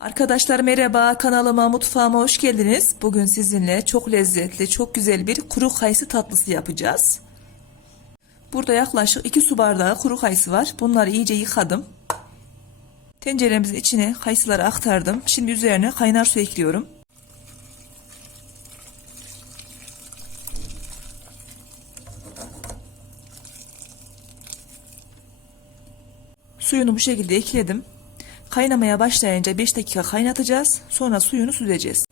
Arkadaşlar merhaba kanalıma mutfağıma hoş geldiniz. Bugün sizinle çok lezzetli çok güzel bir kuru kayısı tatlısı yapacağız. Burada yaklaşık 2 su bardağı kuru kayısı var. Bunları iyice yıkadım. Tenceremizin içine kayısıları aktardım. Şimdi üzerine kaynar su ekliyorum. Suyunu bu şekilde ekledim. Kaynamaya başlayınca 5 dakika kaynatacağız. Sonra suyunu süzeceğiz.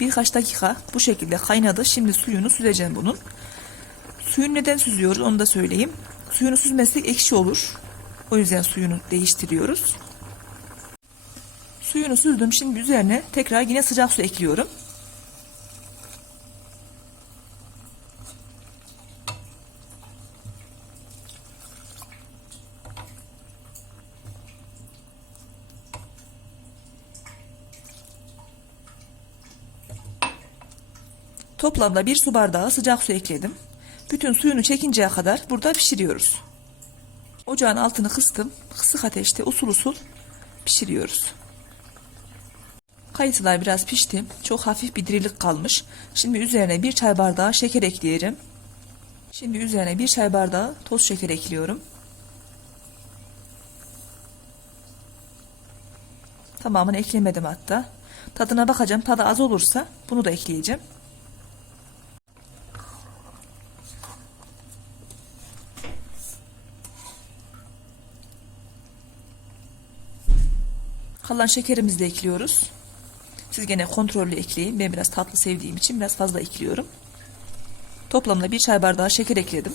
Birkaç dakika bu şekilde kaynadı. Şimdi suyunu süzeceğim bunun. Suyunu neden süzüyoruz onu da söyleyeyim. Suyunu süzmezsek ekşi olur. O yüzden suyunu değiştiriyoruz. Suyunu süzdüm. Şimdi üzerine tekrar yine sıcak su ekliyorum. Toplamda bir su bardağı sıcak su ekledim. Bütün suyunu çekinceye kadar burada pişiriyoruz. Ocağın altını kıstım. Kısık ateşte usul usul pişiriyoruz. Kayısılar biraz pişti. Çok hafif bir dirilik kalmış. Şimdi üzerine bir çay bardağı şeker ekleyelim. Şimdi üzerine bir çay bardağı toz şeker ekliyorum. Tamamını eklemedim hatta. Tadına bakacağım. Tadı az olursa bunu da ekleyeceğim. Kalan şekerimizi de ekliyoruz. Siz gene kontrollü ekleyin. Ben biraz tatlı sevdiğim için biraz fazla ekliyorum. Toplamda bir çay bardağı şeker ekledim.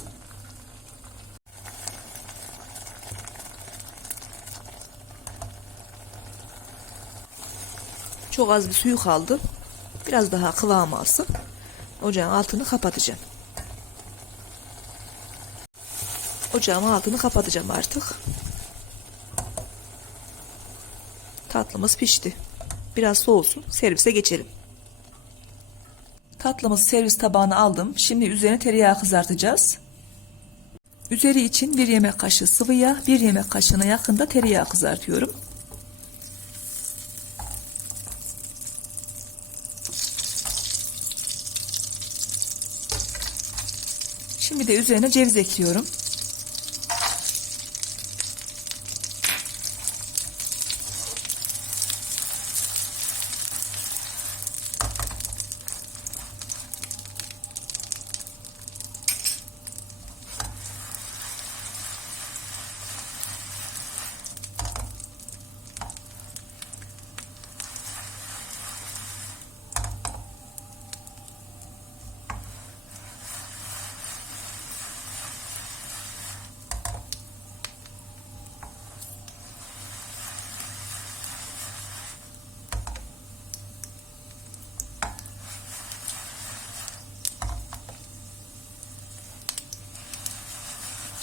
Çok az bir suyu kaldı. Biraz daha kıvam alsın. Ocağın altını kapatacağım. Ocağın altını kapatacağım artık. Tatlımız pişti. Biraz soğusun. Servise geçelim. Tatlımızı servis tabağına aldım. Şimdi üzerine tereyağı kızartacağız. Üzeri için bir yemek kaşığı sıvı yağ, bir yemek kaşığına yakında tereyağı kızartıyorum. Şimdi de üzerine ceviz ekliyorum.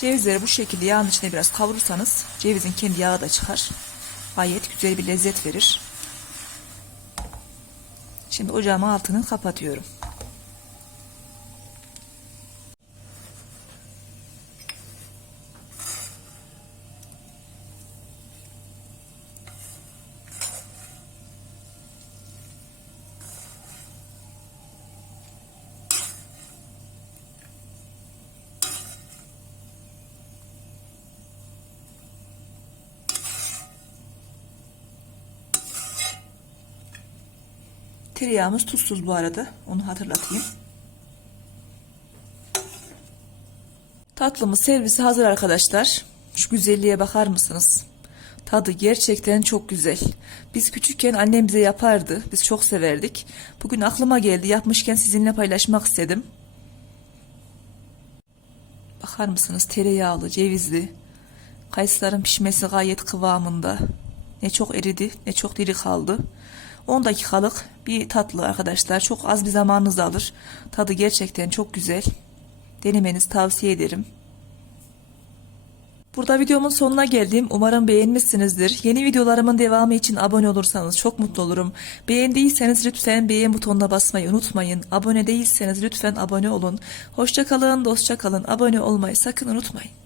Cevizleri bu şekilde yağın içine biraz kavurursanız cevizin kendi yağı da çıkar. Gayet güzel bir lezzet verir. Şimdi ocağımın altını kapatıyorum. Tereyağımız tuzsuz bu arada. Onu hatırlatayım. Tatlımız servisi hazır arkadaşlar. Şu güzelliğe bakar mısınız? Tadı gerçekten çok güzel. Biz küçükken annem bize yapardı. Biz çok severdik. Bugün aklıma geldi. Yapmışken sizinle paylaşmak istedim. Bakar mısınız? Tereyağlı, cevizli. Kayısıların pişmesi gayet kıvamında. Ne çok eridi ne çok diri kaldı. 10 dakikalık bir tatlı arkadaşlar. Çok az bir zamanınız alır. Tadı gerçekten çok güzel. Denemenizi tavsiye ederim. Burada videomun sonuna geldim. Umarım beğenmişsinizdir. Yeni videolarımın devamı için abone olursanız çok mutlu olurum. Beğendiyseniz lütfen beğen butonuna basmayı unutmayın. Abone değilseniz lütfen abone olun. Hoşçakalın, dostça kalın. Abone olmayı sakın unutmayın.